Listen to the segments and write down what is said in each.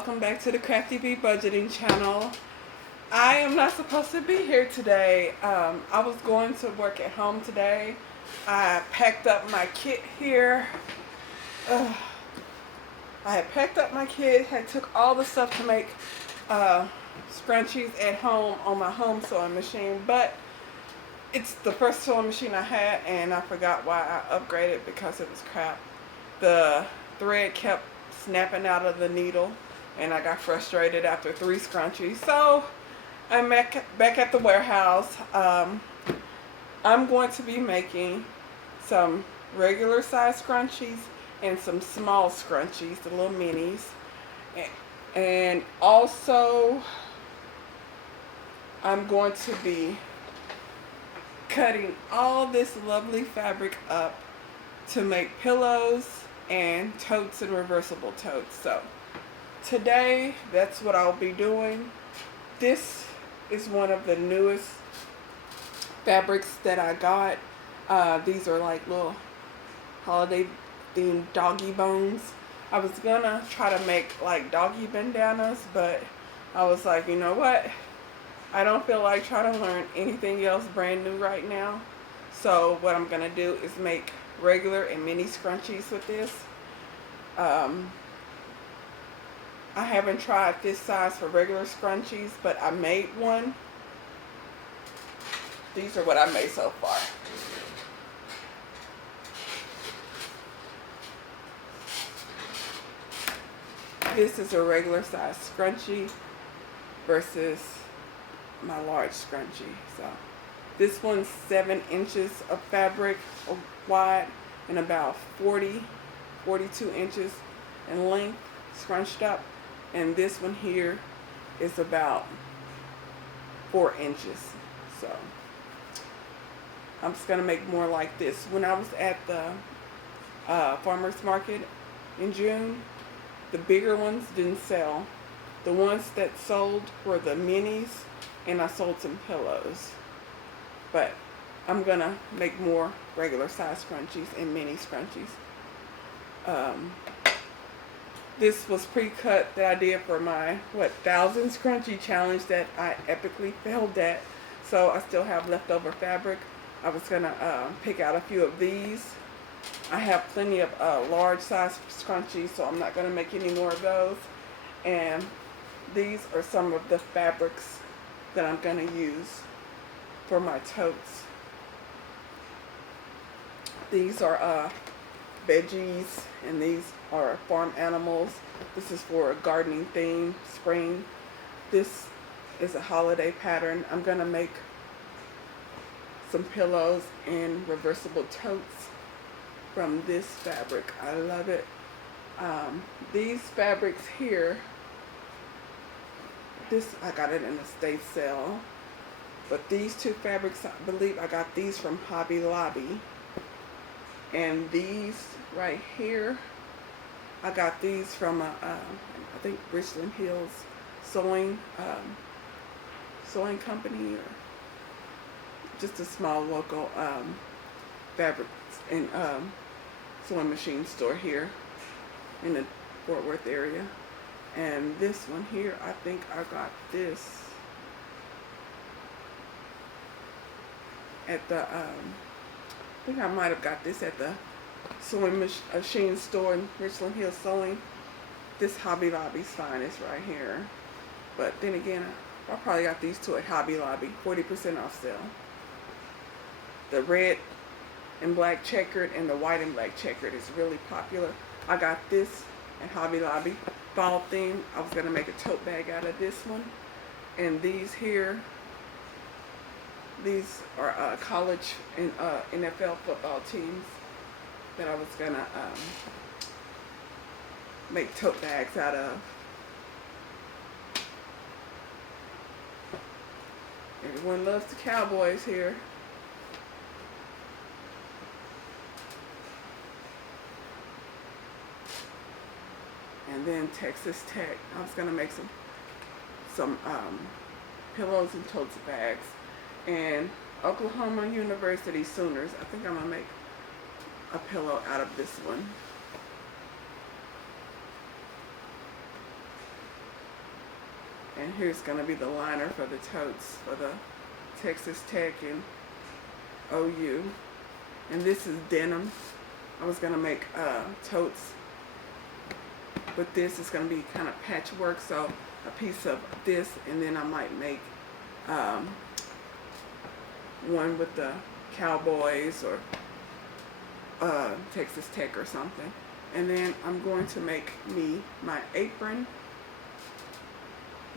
welcome back to the Crafty Bee Budgeting channel. I am not supposed to be here today. I was going to work at home today. I packed up my kit here. I had packed up my kit, had took all the stuff to make scrunchies at home on my home sewing machine, but it's the first sewing machine I had and I forgot why I upgraded because it was crap. The thread kept snapping out of the needle and I got frustrated after 3 scrunchies. So I'm back at the warehouse. I'm going to be making some regular size scrunchies and some small scrunchies, the little minis. And also I'm going to be cutting all this lovely fabric up to make pillows and totes and reversible totes. So today that's what I'll be doing. This is one of the newest fabrics that I got. These are like little holiday themed doggy bones. I was gonna try to make like doggy bandanas, but I was like, you know what? I don't feel like trying to learn anything else brand new right now. So what I'm gonna do is make regular and mini scrunchies with this. I haven't tried this size for regular scrunchies, but I made one. These are what I made so far. This is a regular size scrunchie versus my large scrunchie. So this one's 7 inches of fabric wide and about 42 inches in length scrunched up, and this one here is about 4 inches. So I'm just gonna make more like this. When I was at the farmers market in June, the bigger ones didn't sell. The ones that sold were the minis, and I sold some pillows. But I'm gonna make more regular size scrunchies and mini scrunchies. This was pre-cut that I did for my 1,000 scrunchie challenge that I epically failed at. So I still have leftover fabric. I was gonna pick out a few of these. I have plenty of large size scrunchies, so I'm not gonna make any more of those. And these are some of the fabrics that I'm gonna use for my totes. These are veggies, and these are farm animals. This is for a gardening theme, spring. This is a holiday pattern. I'm gonna make some pillows and reversible totes from this fabric. I love it. These fabrics here, I got it in a estate sale, but these 2 fabrics, I believe I got these from Hobby Lobby. And these right here, I got these from I think Richland Hills sewing company, or just a small local fabric and sewing machine store here in the Fort Worth area. And this one here, I think I got this at the I think I might have got this at the sewing machine store in Richland Hills Sewing. This Hobby Lobby's finest right here. But then again, I probably got these 2 at Hobby Lobby, 40% off sale. The red and black checkered and the white and black checkered is really popular. I got this at Hobby Lobby. Fall theme, I was gonna make a tote bag out of this one. And these here, these are college and NFL football teams that I was gonna make tote bags out of. Everyone loves the Cowboys here. And then Texas Tech. I was gonna make some pillows and tote bags. And Oklahoma University Sooners. I think I'm gonna make a pillow out of this one. And here's going to be the liner for the totes for the Texas Tech and OU. And this is denim. I was going to make totes, but this is going to be kind of patchwork, so a piece of this, and then I might make one with the Cowboys or Texas Tech or something. And then I'm going to make me my apron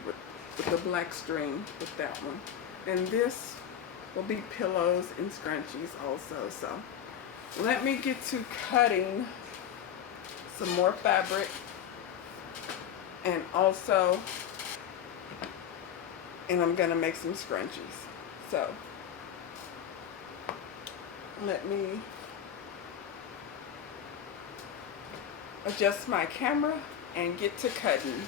with the black string with that one. And this will be pillows and scrunchies also. So let me get to cutting some more fabric, and I'm gonna make some scrunchies. So let me adjust my camera and get to cutting.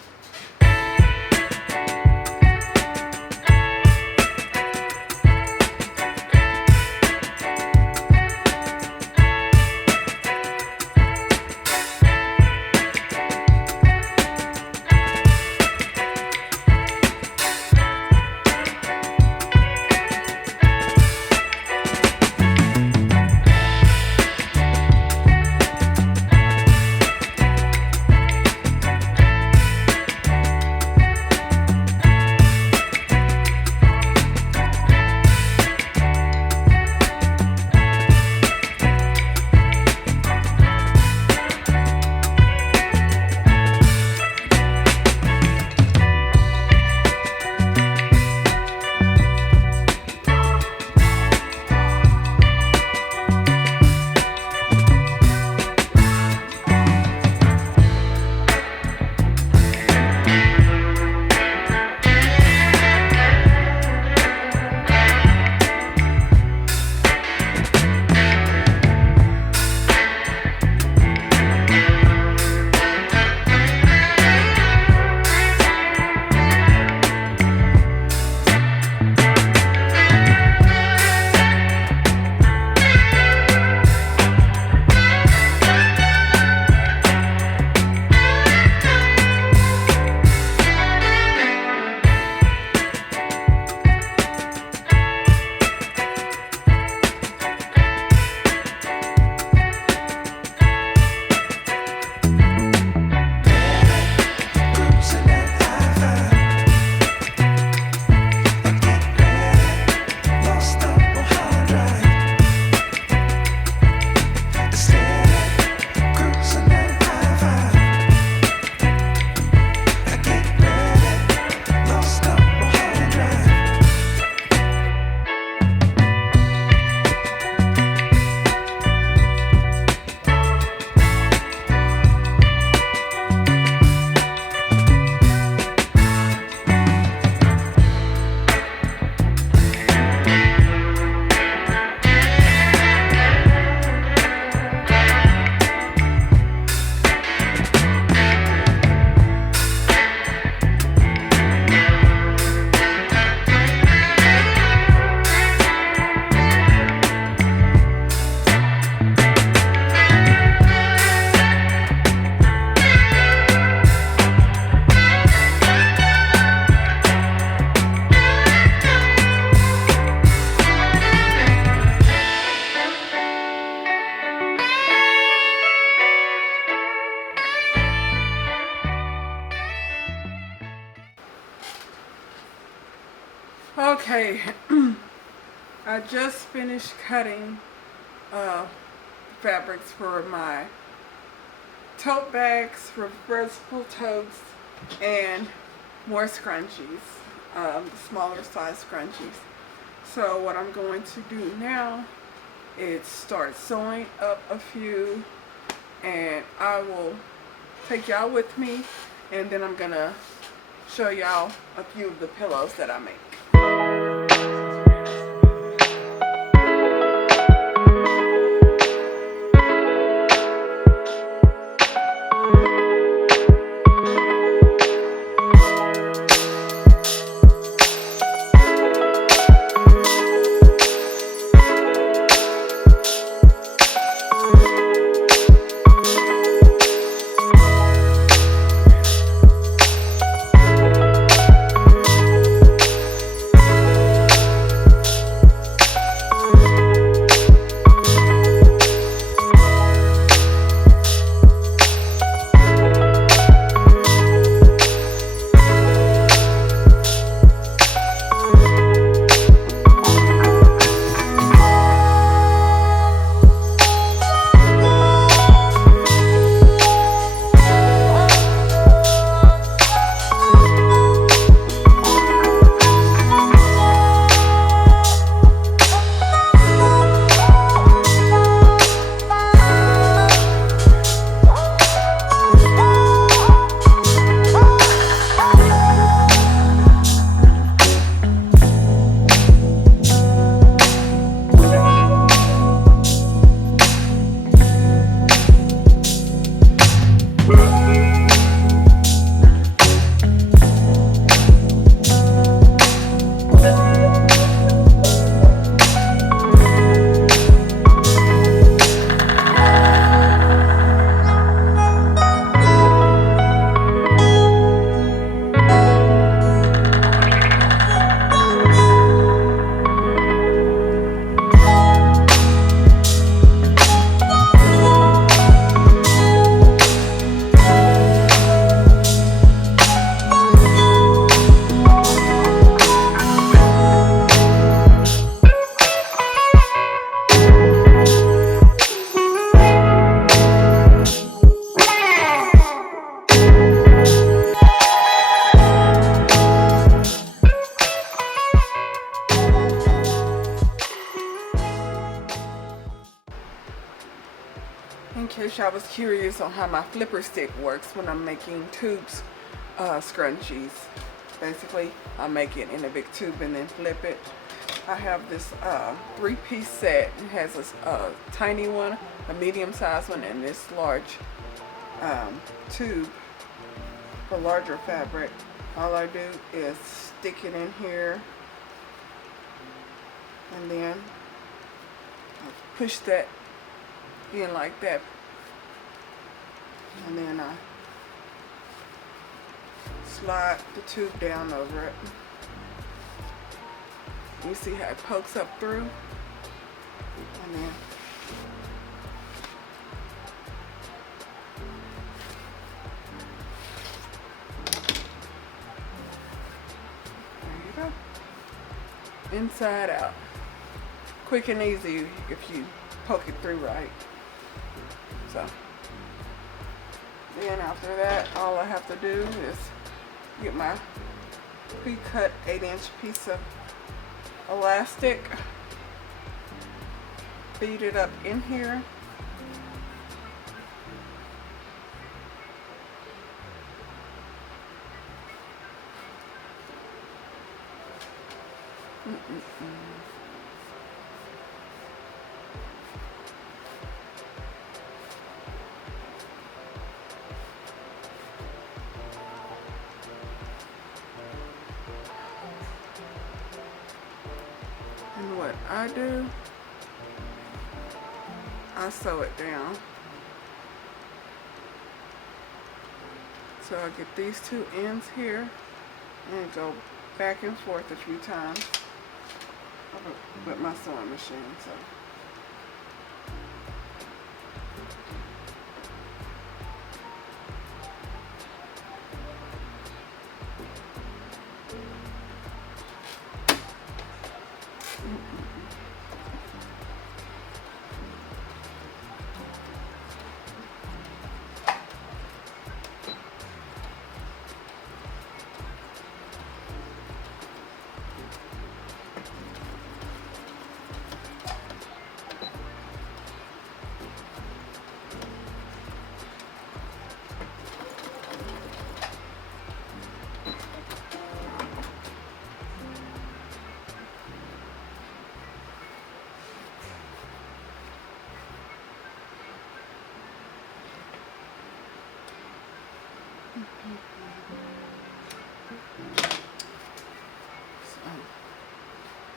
Okay, I just finished cutting fabrics for my tote bags, reversible totes, and more scrunchies, smaller size scrunchies. So what I'm going to do now is start sewing up a few, and I will take y'all with me, and then I'm gonna show y'all a few of the pillows that I make. case y'all was curious on how my flipper stick works when I'm making tubes, scrunchies. Basically, I make it in a big tube and then flip it. I have this 3-piece set. It has a tiny one, a medium-sized one, and this large tube for larger fabric. All I do is stick it in here, and then I push that in like that, and then I slide the tube down over it. You see how it pokes up through, and then there you go. Inside out. Quick and easy if you poke it through right. So then after that, all I have to do is get my pre-cut 8-inch piece of elastic, bead it up in here, and what I do, I sew it down. So I get these two ends here and go back and forth a few times with my sewing machine. So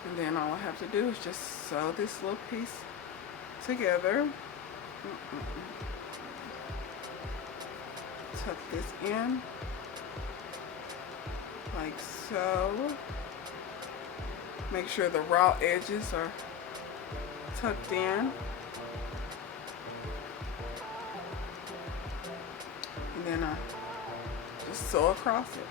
and then all I have to do is just sew this little piece together. Tuck this in like so. Make sure the raw edges are tucked in. And then I just sew across it.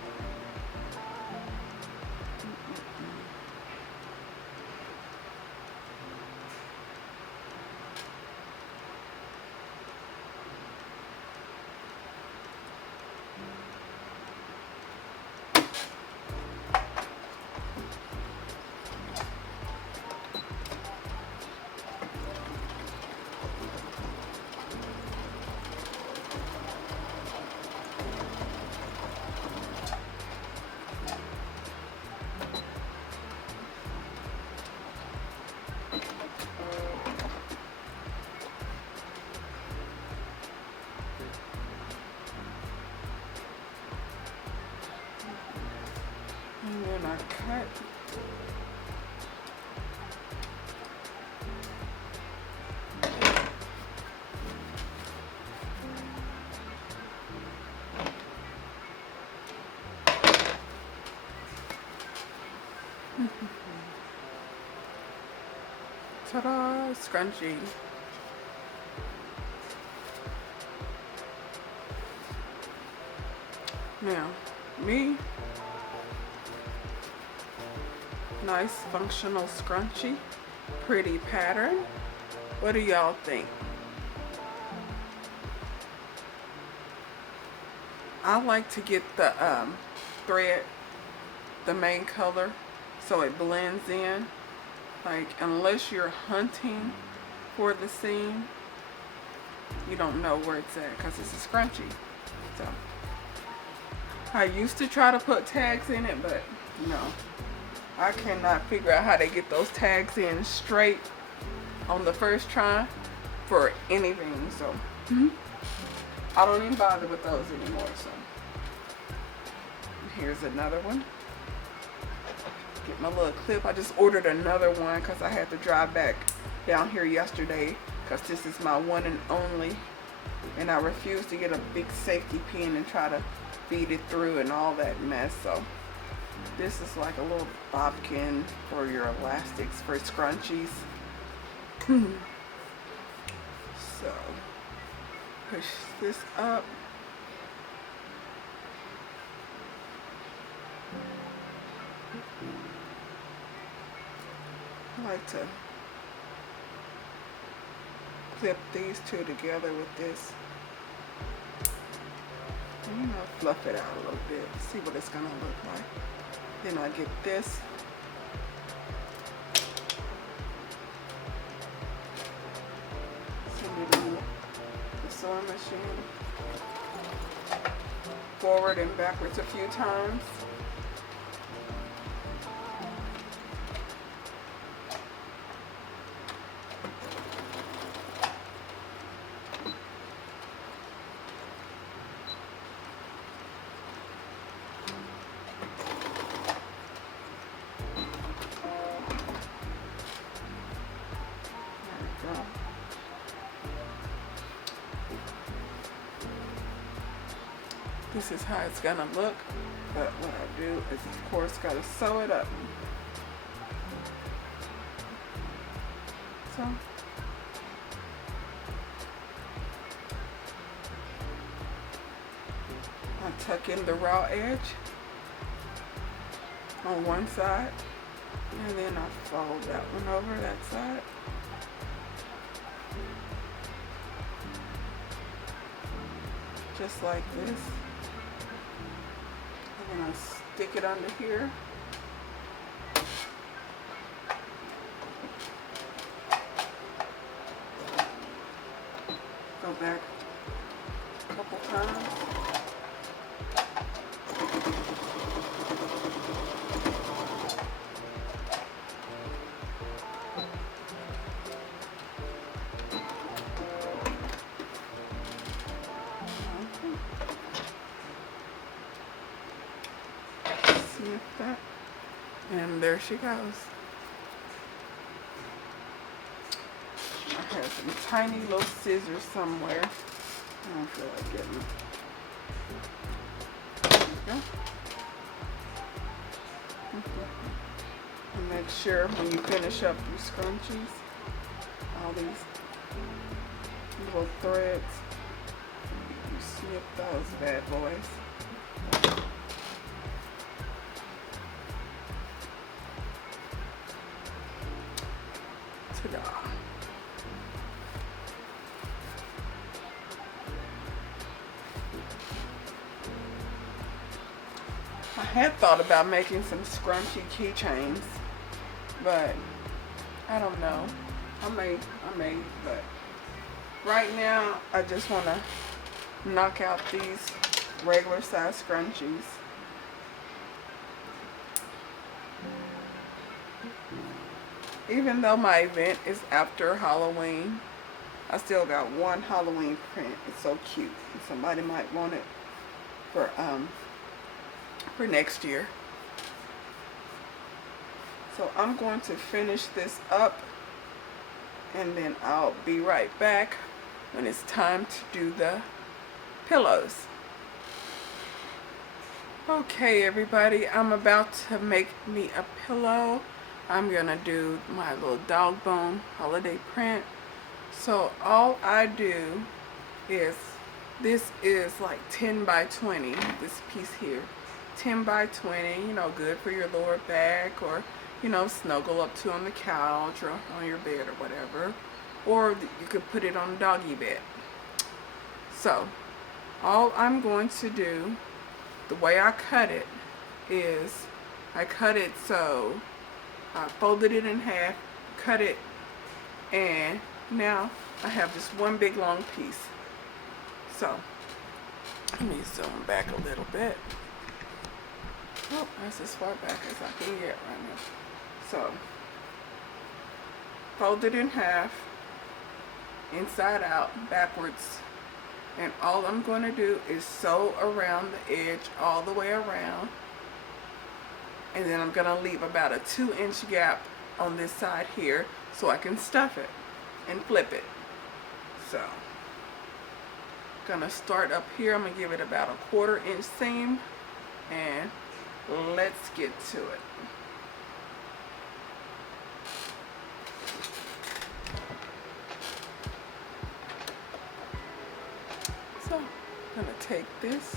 And then I cut. Ta-da! Scrunchie. Now, me, nice functional scrunchie, pretty pattern. What do y'all think? I like to get the thread, the main color, so it blends in. Like, unless you're hunting for the seam, you don't know where it's at because it's a scrunchie. So I used to try to put tags in it, but no, I cannot figure out how they get those tags in straight on the first try for anything. So I don't even bother with those anymore. So here's another one. Get my little clip. I just ordered another one because I had to drive back down here yesterday because this is my one and only, and I refuse to get a big safety pin and try to feed it through and all that mess. So this is like a little bobkin for your elastics for scrunchies. So push this up. I like to clip these two together with this. And, you know, fluff it out a little bit. See what it's gonna look like. Then I get this. Send it in the sewing machine. Forward and backwards a few times. This is how it's gonna look, but what I do is, of course, gotta sew it up. So I tuck in the raw edge on one side, and then I fold that one over that side. Just like this. I'm gonna stick it under here. Go back a couple times. That, and there she goes. I have some tiny little scissors somewhere. I don't feel like getting them. There we go. And make sure when you finish up your scrunchies, all these little threads, you snip those bad boys. Ta-da. I had thought about making some scrunchy keychains, but I don't know. I may, but right now I just want to knock out these regular size scrunchies. Even though my event is after Halloween, I still got one Halloween print. It's so cute. Somebody might want it for next year. So I'm going to finish this up, and then I'll be right back when it's time to do the pillows. Okay, everybody, I'm about to make me a pillow. I'm gonna do my little dog bone holiday print. So all I do is, this is like 10 by 20, this piece here. 10 by 20, you know, good for your lower back, or, you know, snuggle up to on the couch or on your bed or whatever. Or you could put it on a doggy bed. So all I'm going to do, the way I cut it is, I cut it so I folded it in half, cut it, and now I have just one big long piece. So let me zoom back a little bit. Oh, that's as far back as I can get right now. So fold it in half, inside out, backwards. And all I'm going to do is sew around the edge all the way around. And then I'm going to leave about a 2-inch gap on this side here so I can stuff it and flip it. So I'm going to start up here. I'm going to give it about a 1/4 inch seam, and let's get to it. So I'm going to take this,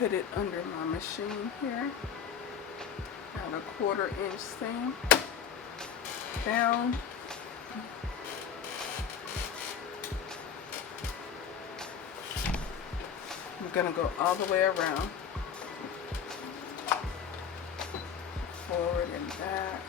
put it under my machine here, about a 1/4 inch seam, down, I'm going to go all the way around, forward and back.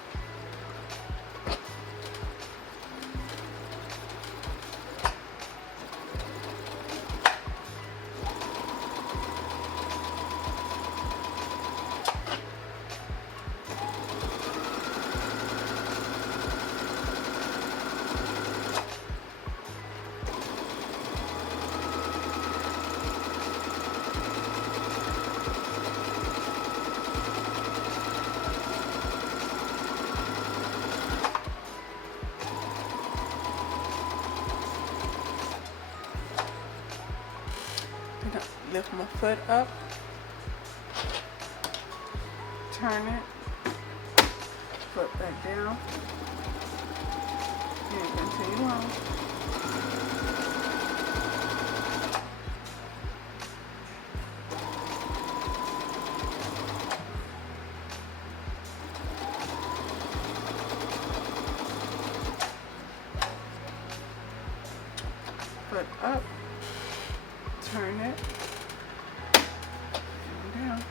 Lift my foot up, turn it, foot back down, and continue on. Foot up, turn it, down.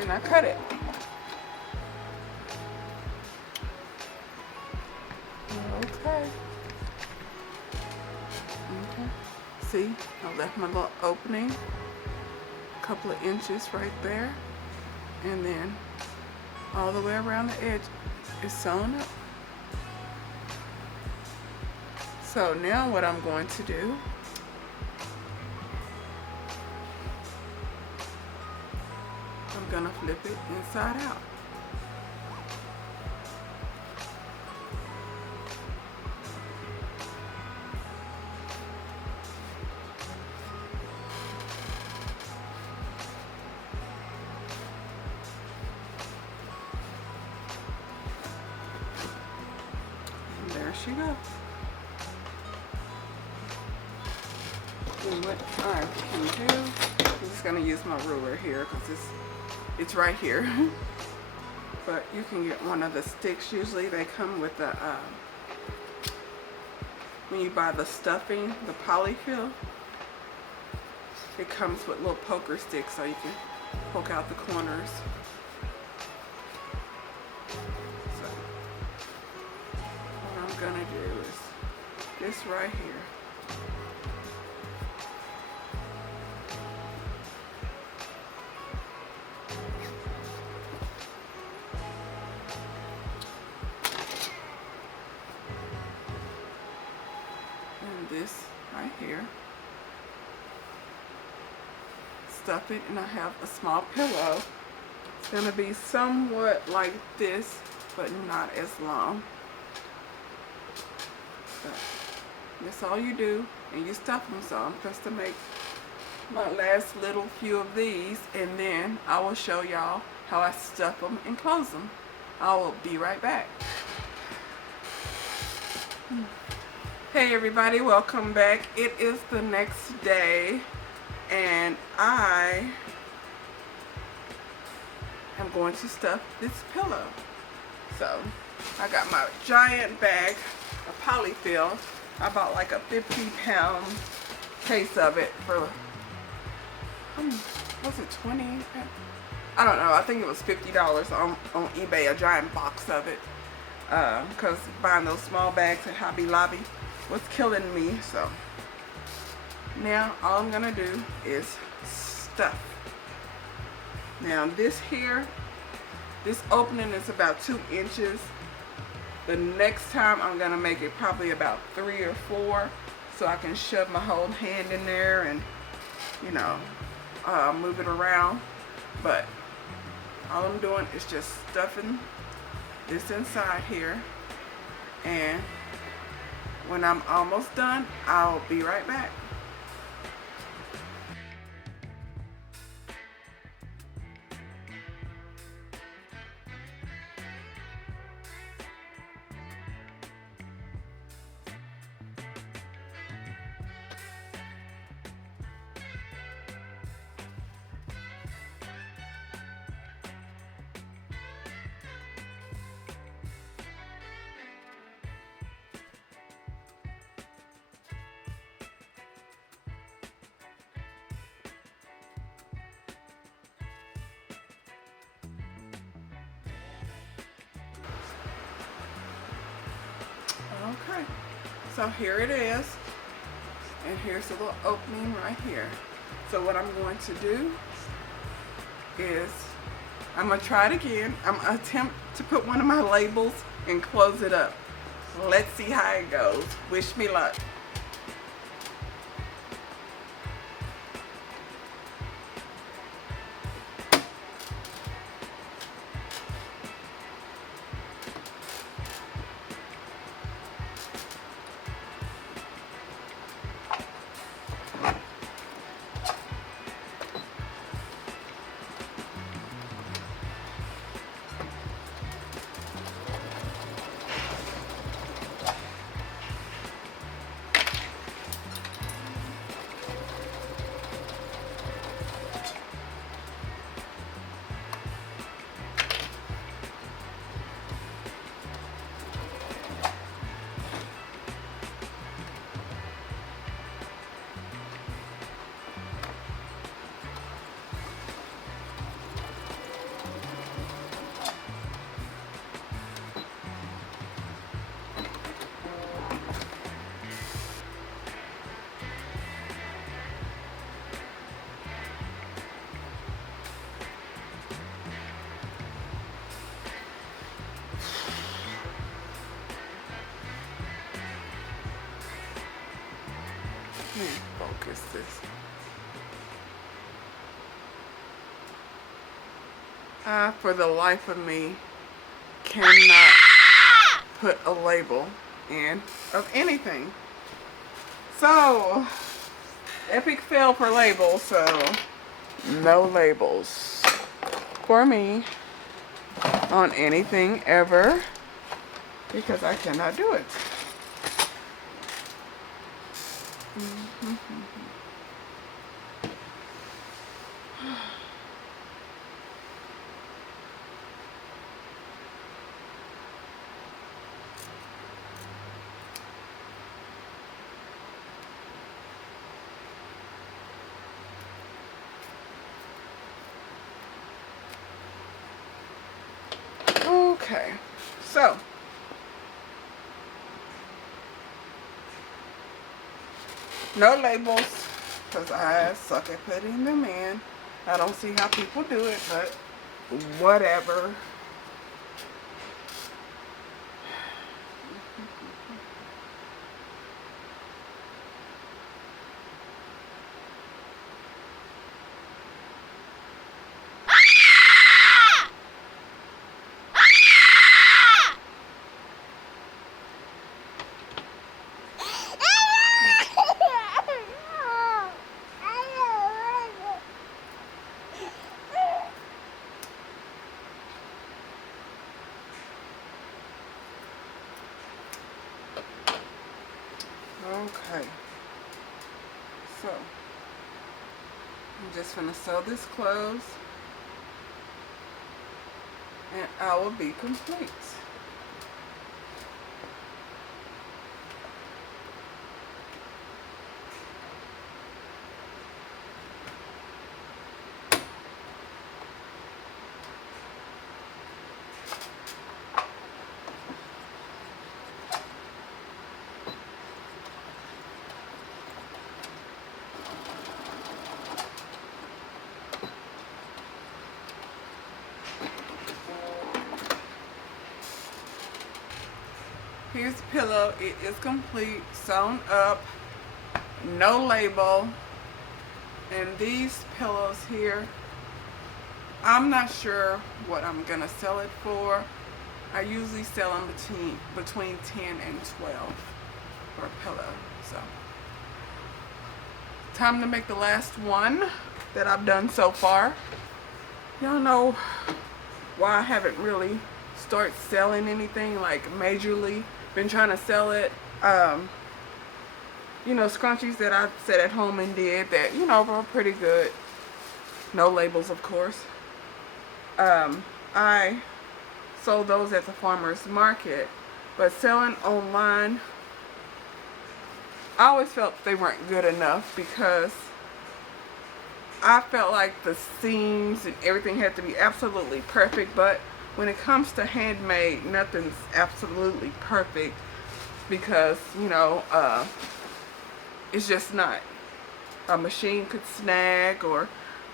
And I cut it. Okay. See, I left my little opening, a couple of inches right there, and then all the way around the edge is sewn up. So now what I'm going to do, I'm gonna flip it inside out. And there she goes. And what I can do, I'm just gonna use my ruler here because it's right here. But you can get one of the sticks. Usually they come with the, when you buy the stuffing, the polyfill, it comes with little poker sticks so you can poke out the corners. So what I'm gonna do is this right here. This right here, stuff it, and I have a small pillow. It's going to be somewhat like this, but not as long. But that's all you do, and you stuff them. So I'm supposed to make my last little few of these, and then I will show y'all how I stuff them and close them. I will be right back. Hey everybody, welcome back. It is the next day and I am going to stuff this pillow. So I got my giant bag of polyfill. I bought like a 50-pound case of it for, was it 20? I don't know, I think it was $50 on eBay, a giant box of it. Because buying those small bags at Hobby Lobby was killing me. So now all I'm gonna do is stuff. Now this here, this opening is about 2 inches. The next time I'm gonna make it probably about 3 or 4, so I can shove my whole hand in there and, you know, move it around. But all I'm doing is just stuffing this inside here, and when I'm almost done, I'll be right back. Okay, so here it is, and here's a little opening right here. So what I'm going to do is, I'm going to try it again. I'm going to attempt to put one of my labels and close it up. Let's see how it goes. Wish me luck. Focus this. I, for the life of me, cannot put a label in of anything. So, epic fail for labels, so no labels for me on anything ever, because I cannot do it. Okay, so no labels, because I suck at putting them in. I don't see how people do it, but whatever. I'm just gonna sew this close and I will be complete. Here's the pillow. It is complete, sewn up, no label. And these pillows here, I'm not sure what I'm gonna sell it for. I usually sell them between 10 and 12 for a pillow. So time to make the last one that I've done so far. Y'all know why I haven't really started selling anything like majorly. Been trying to sell it, you know, scrunchies that I sat at home and did that, you know, were pretty good. No labels, of course. I sold those at the farmer's market, but selling online, I always felt they weren't good enough because I felt like the seams and everything had to be absolutely perfect. But when it comes to handmade, nothing's absolutely perfect because, you know, it's just not. A machine could snag, or,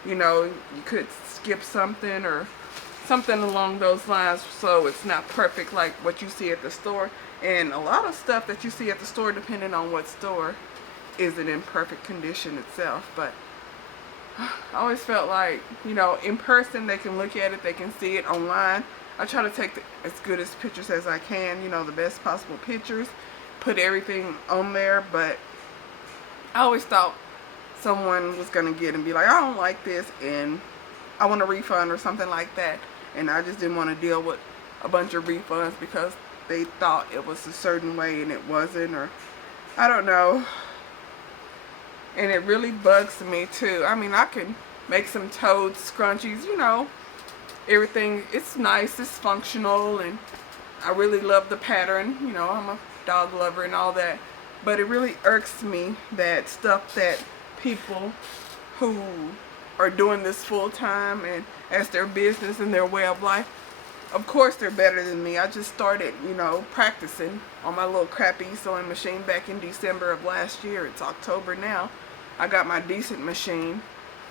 you know, you could skip something or something along those lines, so it's not perfect like what you see at the store. And a lot of stuff that you see at the store, depending on what store, isn't in perfect condition itself. But I always felt like, you know, in person they can look at it, they can see it. Online, I try to take as good as pictures as I can, you know, the best possible pictures, put everything on there. But I always thought someone was going to get and be like, I don't like this and I want a refund or something like that. And I just didn't want to deal with a bunch of refunds because they thought it was a certain way and it wasn't, or I don't know. And it really bugs me too. I mean, I can make some toad scrunchies, you know, everything. It's nice, it's functional, and I really love the pattern. You know, I'm a dog lover and all that. But it really irks me that stuff that people who are doing this full time and as their business and their way of life, of course they're better than me. I just started, you know, practicing on my little crappy sewing machine back in December of last year. It's October now. I got my decent machine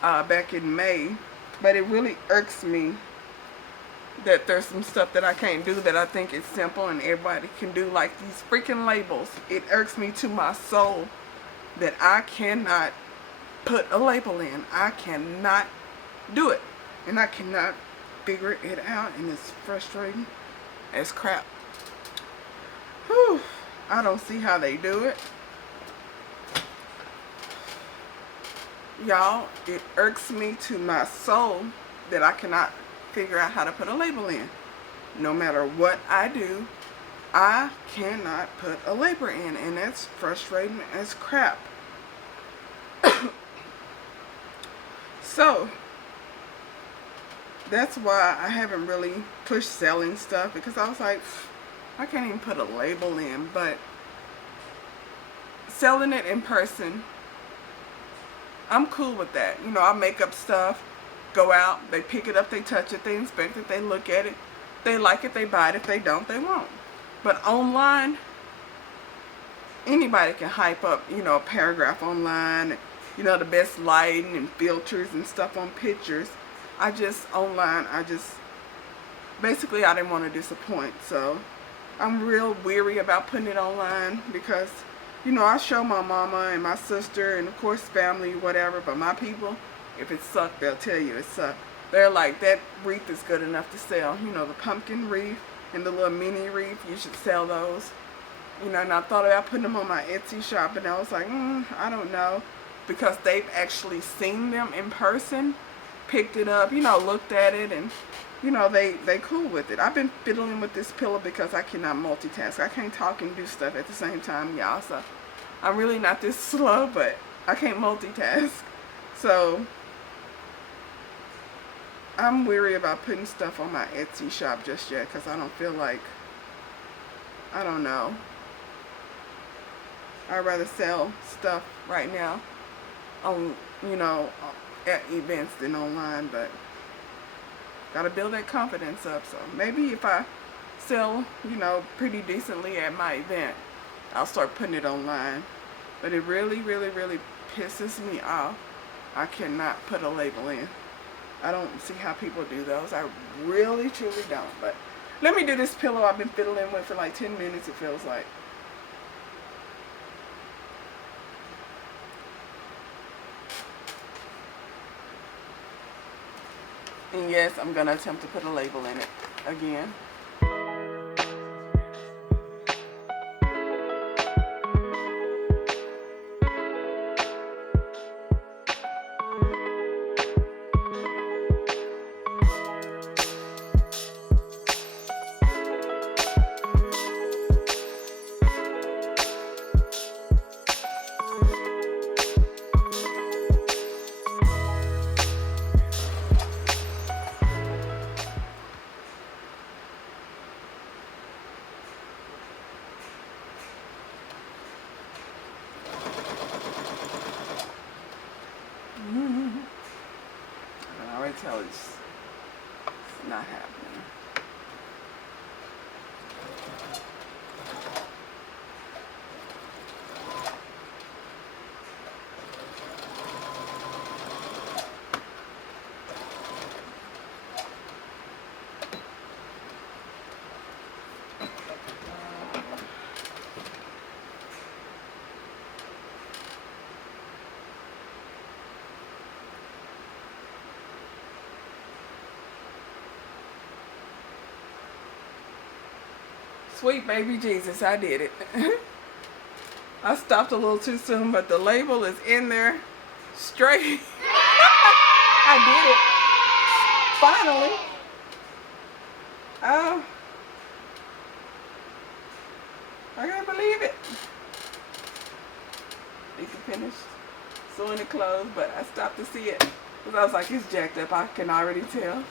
back in May. But it really irks me that there's some stuff that I can't do that I think is simple and everybody can do, like these freaking labels. It irks me to my soul that I cannot put a label in. I cannot do it. And I cannot figure it out, and it's frustrating as crap. Whew. I don't see how they do it. Y'all, it irks me to my soul that I cannot figure out how to put a label in. No matter what I do, I cannot put a label in, and that's frustrating as crap. So that's why I haven't really pushed selling stuff, because I was like, I can't even put a label in. But selling it in person, I'm cool with that. You know, I make up stuff, go out, they pick it up, they touch it, they inspect it, they look at it, they like it, they buy it. If they don't, they won't. But online, anybody can hype up, you know, a paragraph online, you know, the best lighting and filters and stuff on pictures. Online, basically I didn't want to disappoint. So I'm real weary about putting it online because, you know, I show my mama and my sister and of course family, whatever, but my people, if it sucked, they'll tell you it sucked. They're like, that wreath is good enough to sell. You know, the pumpkin wreath and the little mini wreath, you should sell those. You know, and I thought about putting them on my Etsy shop, and I was like, I don't know. Because they've actually seen them in person, picked it up, you know, looked at it, and, you know, they cool with it. I've been fiddling with this pillow because I cannot multitask. I can't talk and do stuff at the same time, y'all. So I'm really not this slow, but I can't multitask. So I'm weary about putting stuff on my Etsy shop just yet because I don't feel like, I don't know. I'd rather sell stuff right now on, you know, at events than online, but gotta build that confidence up. So maybe if I sell, you know, pretty decently at my event, I'll start putting it online. But it really, really, really pisses me off. I cannot put a label in. I don't see how people do those. I really, truly don't. But let me do this pillow I've been fiddling with for like 10 minutes, it feels like. And yes, I'm going to attempt to put a label in it again. I can already tell it's not happening. Sweet baby Jesus, I did it. I stopped a little too soon, but the label is in there straight. I did it. Finally. Oh. I can't believe it. Need to finish sewing it closed, but I stopped to see it. Because I was like, it's jacked up. I can already tell.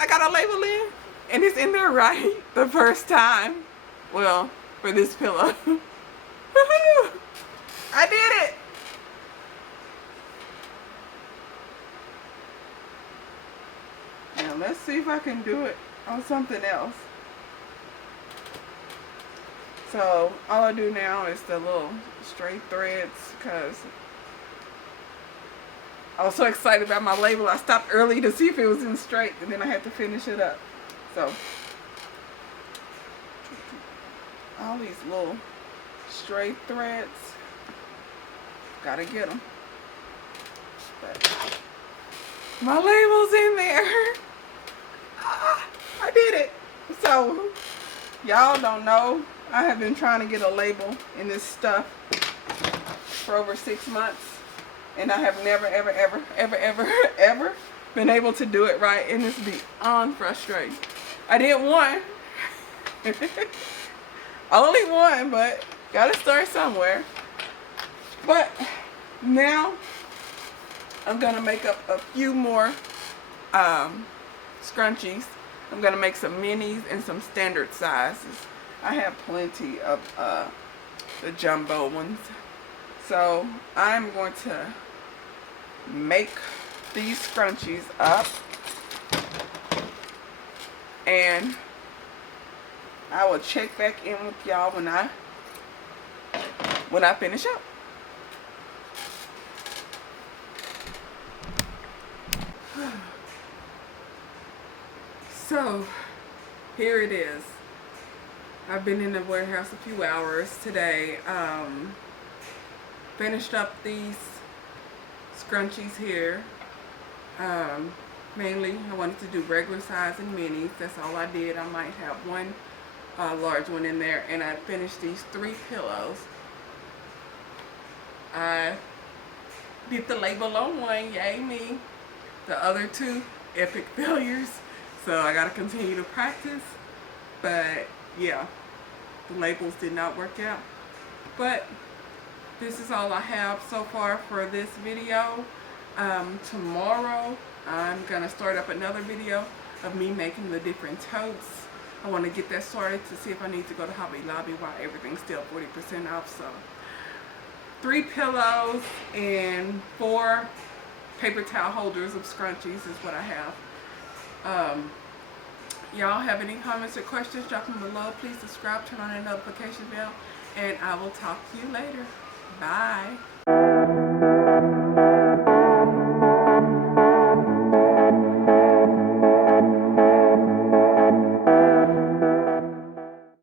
I got a label in, and it's in there right the first time. Well, for this pillow. I did it. Now let's see if I can do it on something else. So all I do now is the little straight threads because I was so excited about my label. I stopped early to see if it was in straight, and then I had to finish it up. So, all these little straight threads, gotta get them. But my label's in there. I did it. So, y'all don't know, I have been trying to get a label in this stuff for over 6 months. And I have never, ever, ever, ever, ever, ever been able to do it right. And it's beyond frustrating. I did one. Only one, but gotta start somewhere. But now I'm gonna make up a few more scrunchies. I'm gonna make some minis and some standard sizes. I have plenty of the jumbo ones. So I'm going to make these scrunchies up, and I will check back in with y'all when I finish up. So here it is. I've been in the warehouse a few hours today. Finished up these scrunchies here. Mainly I wanted to do regular size and minis. That's all I did. I might have one large one in there, and I finished these 3 pillows. I did the label on one, yay me. The other 2 epic failures. So I gotta continue to practice. But yeah, the labels did not work out. But this is all I have so far for this video. Tomorrow I'm gonna start up another video of me making the different totes. I want to get that started to see if I need to go to Hobby Lobby while everything's still 40% off. So 3 pillows and 4 paper towel holders of scrunchies is what I have. Y'all have any comments or questions, drop them below. Please subscribe, turn on the notification bell, and I will talk to you later. Bye.